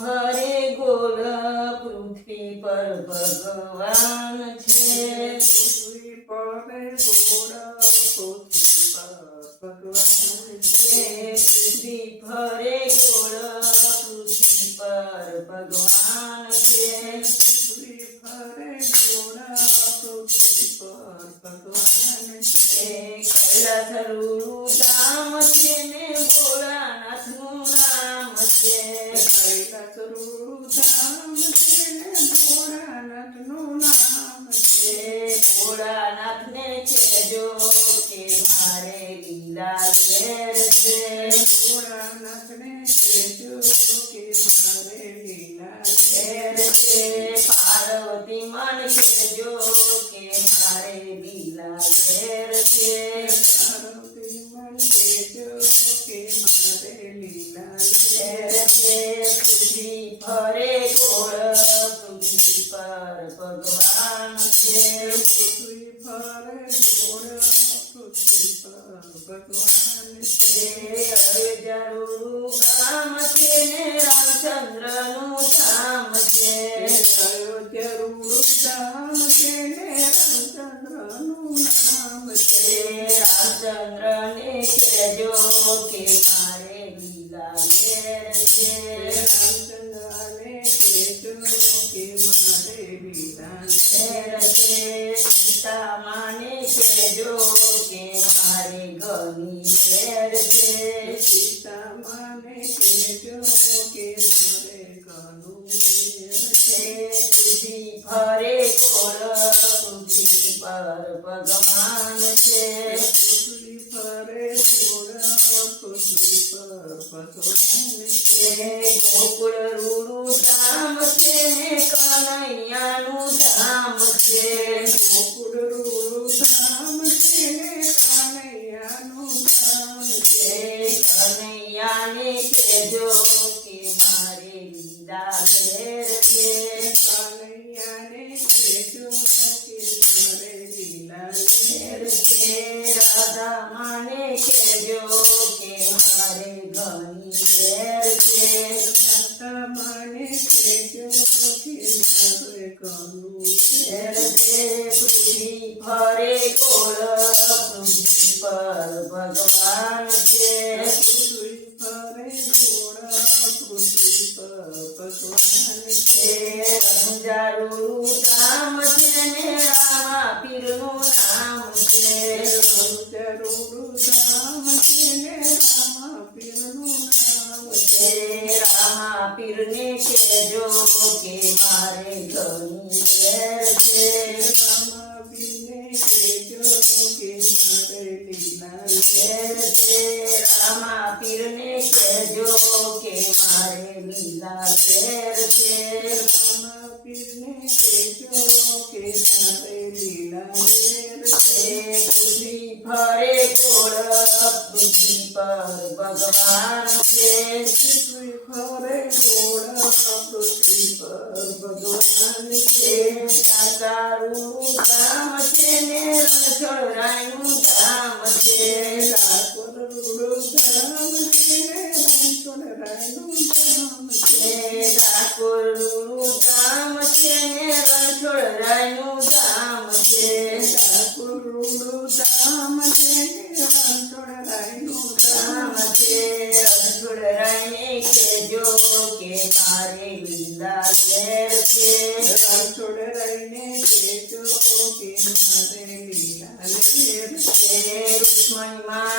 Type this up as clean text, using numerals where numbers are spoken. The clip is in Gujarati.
ફરે ગોળ પૃથ્વી પર ભગવાન છે પૃથ્વી ફરે ગોળ પૃથ્વી પર ભગવાન છે પૃથ્વી ફરે ગોળ પૃથ્વી પર ભગવાન છે પૃથ્વી ફરે ગોળ પૃથ્વી પર ભગવાન છે કૈલાસ રૂડું ધામ છે ને ભોળાનાથનું નામ છે કૈલાસ રૂડું ધામ છે ને ભોળાનાથનું નામ છે ભોળાનાથને કહેજો કે મારે લીલા લેર છે ભોળાનાથને કહેજો કે મારે લીલા લેર છે પાર્વતી મન કહેજો કે મારે લીલા લેર છે પાર્વતી મન કહેજો કે મારે લીલા લેર છે પૃથ્વી ફરે ગોળ પૃથ્વી પર ભગવાન છે પૃથ્વી ફરે ગોળ પૃથ્વી પર ભગવાન છે અયોધ્યાનું ગામ છે ને રામચંદ્રનું ધામ છે અયોધ્યાનું ધામ છે ને રામચંદ્રનું નામ છે રામચંદ્રને કહેજો કે મારે લીલા લેર છે રામચંદ્રને કહેજો કે મારે લીલા લેર છે સીતા માને કહેજો કે મારે ઘણી લેર છે સીતા માને કહેજો કે મારે ઘણું લેર છે પૃથ્વી ફરે ગોળ પૃથ્વી પર ભગવાન છે પૃથ્વી ફરે ગોળ પૃથ્વી પર ભગવાન છે ગોકુળ રૂડું ધામ છે ને કનૈયાનું ધામ છે ગોકુળ રૂડું ધામ છે ને કાનૈયાનું ધામ છે કનૈયાને કહેજો કે મારે લીલા લેર છે કાનૈયાને કહેજો કે મારે લીલા લેર છે રાધા માને કહેજો કે મારે ઘણી લેર છે માતા માને કહેજો કે મારે ઘણું લેર છે પૃથ્વી ફરે ગોળ પૃથ્વી પર ભગવાન છે પૃથ્વી ફરે ગોળ પૃથ્વી પર ભગવાન છે રંજારું ધામ છે ને રામા પીરનું નામ છે જરૂર ધામ છે ને રામા પીરનું નામ છે રામા પીરને કહેજો કે મારે ઘણી લેર છે રામા પીરને કહેજો કે મારે લીલા લેર છે રામા પીરને કહેજો કે મારે લીલા લેર છે રામા પીરને કહેજો કે મારે લીલા લેર છે પૃથ્વી ફરે ગોળ પૃથ્વી પર ભગવાન છે પૃથ્વી ફરે ગોળ પૃથ્વી પર ભગવાન છે સાકારું ધામ છે ને રણછોડરાયનું ધામ છે ડાકોર રૂડું ધામ છે ને રણછોડરાયનું ધામ છે ડાકોરનું ધામ છે ને રણછોડરાયનું ધામ છે ડાકોર રૂડું ધામ છે ને રણછોડરાયનું ધામ ધામ છે રણછોડરાયને કહેજો કે મારે લીલા લેર છે રણછોડરાયને કહેજો કે મારે લીલા લેર છે રૂક્ષ્મણીમાં